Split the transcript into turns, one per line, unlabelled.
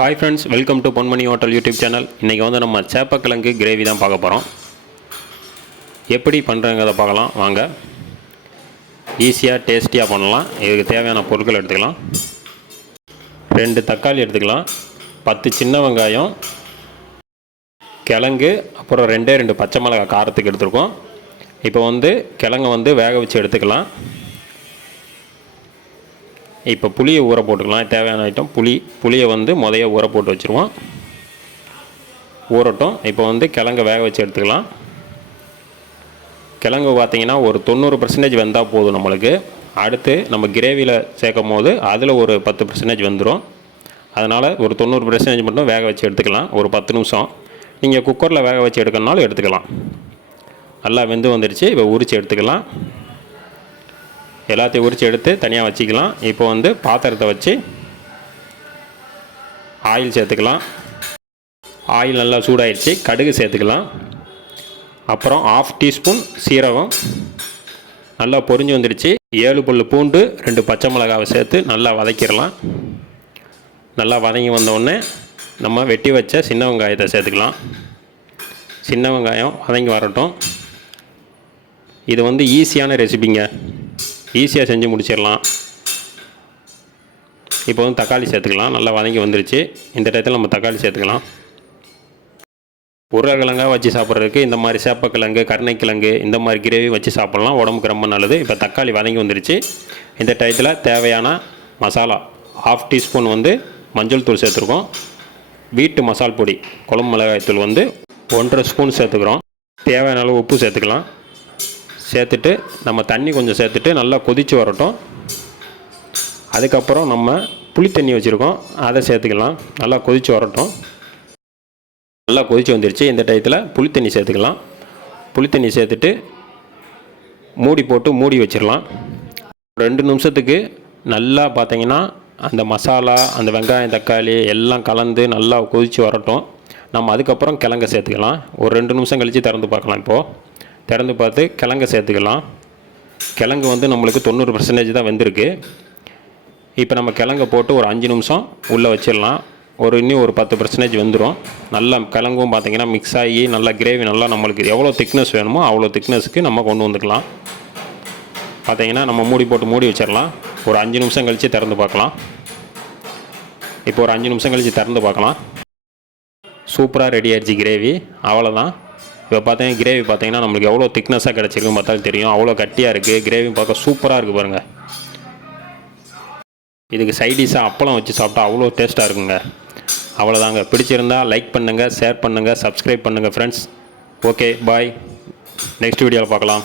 Hi friends welcome to Ponmani hotel YouTube channel இன்றைக்கி வந்து நம்ம சேப்பக்கிழங்கு கிரேவி தான் பார்க்க போகிறோம் எப்படி பண்ணுறங்கிறத பார்க்கலாம். வாங்க. ஈஸியாக டேஸ்டியாக பண்ணலாம். இதுக்கு தேவையான பொருட்கள் எடுத்துக்கலாம். ரெண்டு தக்காளி எடுத்துக்கலாம். பத்து சின்ன வெங்காயம் கிழங்கு அப்புறம் ரெண்டே ரெண்டு பச்சை மிளகாய் காரத்துக்கு எடுத்துருக்கோம். இப்போ வந்து கிழங்கு வந்து வேக வச்சு எடுத்துக்கலாம். இப்போ புளியை ஊற போட்டுக்கலாம். தேவையான ஐட்டம் புளி புளியை வந்து முதைய ஊற போட்டு வச்சுருவோம். ஊறட்டும். இப்போ வந்து கிழங்க வேக வச்சு எடுத்துக்கலாம். கிழங்கு பார்த்திங்கன்னா ஒரு தொண்ணூறு பர்சன்டேஜ் வெந்தால் போதும் நம்மளுக்கு. அடுத்து நம்ம கிரேவியில் சேர்க்கும் போது அதில் ஒரு பத்து பர்சன்டேஜ் வந்துடும் அதனால் ஒரு தொண்ணூறு பர்சன்டேஜ் மட்டும் வேக வச்சு எடுத்துக்கலாம். ஒரு பத்து நிமிஷம். நீங்கள் குக்கரில் வேக வச்சு எடுக்கணுனாலும் எடுத்துக்கலாம். நல்லா வெந்து வந்துடுச்சு இப்போ உரித்து எடுத்துக்கலாம். எல்லாத்தையும் உரித்து எடுத்து தனியாக வச்சுக்கலாம். இப்போ வந்து பாத்திரத்தை வச்சு ஆயில் சேர்த்துக்கலாம். ஆயில் நல்லா சூடாயிடுச்சு கடுகு சேர்த்துக்கலாம். அப்புறம் ஆஃப் டீஸ்பூன் சீரகம். நல்லா பொரிஞ்சு வந்துடுச்சு ஏழு புல் பூண்டு ரெண்டு பச்சை மிளகாவை சேர்த்து நல்லா வதக்கிடலாம். நல்லா வதங்கி வந்தோடனே நம்ம வெட்டி வச்ச சின்ன வெங்காயத்தை சேர்த்துக்கலாம். சின்ன வெங்காயம் வதங்கி வரட்டும். இது வந்து ஈஸியான ரெசிபிங்க ஈஸியாக செஞ்சு முடிச்சிடலாம். இப்போ வந்து தக்காளி சேர்த்துக்கலாம். நல்லா வதங்கி வந்துருச்சு. இந்த டயத்தில் நம்ம தக்காளி சேர்த்துக்கலாம். உருளைக்கிழங்காக வச்சு சாப்பிட்றதுக்கு இந்த மாதிரி சேப்பக்கிழங்கு கருணைக்கிழங்கு இந்த மாதிரி கிரேவி வச்சு சாப்பிட்லாம். உடம்புக்கு ரொம்ப நல்லது. இப்போ தக்காளி வதங்கி வந்துருச்சு. இந்த டயத்தில் தேவையான மசாலா ஹாஃப் டீஸ்பூன் வந்து மஞ்சள் தூள் சேர்த்துருக்கோம். வீட்டு மசால் பொடி குழம்பு மிளகாய் தூள் வந்து ஒன்றரை ஸ்பூன் சேர்த்துக்கிறோம். தேவையான அளவு உப்பு சேர்த்துக்கலாம். சேர்த்துட்டு நம்ம தண்ணி கொஞ்சம் சேர்த்துட்டு நல்லா கொதித்து வரட்டும். அதுக்கப்புறம் நம்ம புளி தண்ணி வச்சுருக்கோம். அதை சேர்த்துக்கலாம். நல்லா கொதித்து வரட்டும். நல்லா கொதித்து வந்துருச்சு. இந்த டயத்தில் புளி தண்ணி சேர்த்துக்கலாம். புளி தண்ணி சேர்த்துட்டு மூடி போட்டு மூடி வச்சிடலாம். ரெண்டு நிமிஷத்துக்கு நல்லா பார்த்தீங்கன்னா அந்த மசாலா அந்த வெங்காயம் தக்காளி எல்லாம் கலந்து நல்லா கொதித்து வரட்டும். நம்ம அதுக்கப்புறம் கிழங்க சேர்த்துக்கலாம். ஒரு ரெண்டு நிமிஷம் கழித்து திறந்து பார்க்கலாம் இப்போது திறந்து பார்த்து கிழங்கு சேர்த்துக்கலாம். கிழங்கு வந்து நம்மளுக்கு தொண்ணூறு பர்சன்டேஜ் தான் வெந்திருக்கு. இப்போ நம்ம கிழங்கை போட்டு ஒரு அஞ்சு நிமிஷம் உள்ளே வச்சிடலாம். ஒரு இன்னும் ஒரு பத்து பர்சன்டேஜ் வந்துடும் நல்லா கிழங்கும் பார்த்திங்கன்னா மிக்ஸ் ஆகி நல்லா கிரேவி நல்லா நம்மளுக்கு எவ்வளோ திக்னஸ் வேணுமோ அவ்வளோ திக்னஸுக்கு நம்ம கொண்டு வந்துக்கலாம். பார்த்திங்கன்னா நம்ம மூடி போட்டு மூடி வச்சிடலாம். ஒரு அஞ்சு நிமிஷம் கழித்து திறந்து பார்க்கலாம். இப்போ ஒரு அஞ்சு நிமிஷம் கழித்து திறந்து பார்க்கலாம். சூப்பராக ரெடி ஆயிடுச்சு கிரேவி அவ்வளோதான் இப்போ பார்த்தீங்கன்னா கிரேவி பார்த்தீங்கன்னா நம்மளுக்கு எவ்வளோ திக்னஸாக கிடச்சிருக்குன்னு பார்த்தாலும் தெரியும். அவ்வளோ கட்டியாக இருக்குது கிரேவி பார்க்க சூப்பராக இருக்குது பாருங்கள் இதுக்கு சைடிஷாக அப்பளம் வச்சு சாப்பிட்டா அவ்வளோ டேஸ்ட்டாக இருக்குங்க. அவ்வளோதாங்க. பிடிச்சிருந்தா லைக் பண்ணுங்கள் ஷேர் பண்ணுங்கள் சப்ஸ்கிரைப் பண்ணுங்கள் ஃப்ரெண்ட்ஸ் ஓகே பாய் நெக்ஸ்ட் வீடியோவில் பார்க்கலாம்.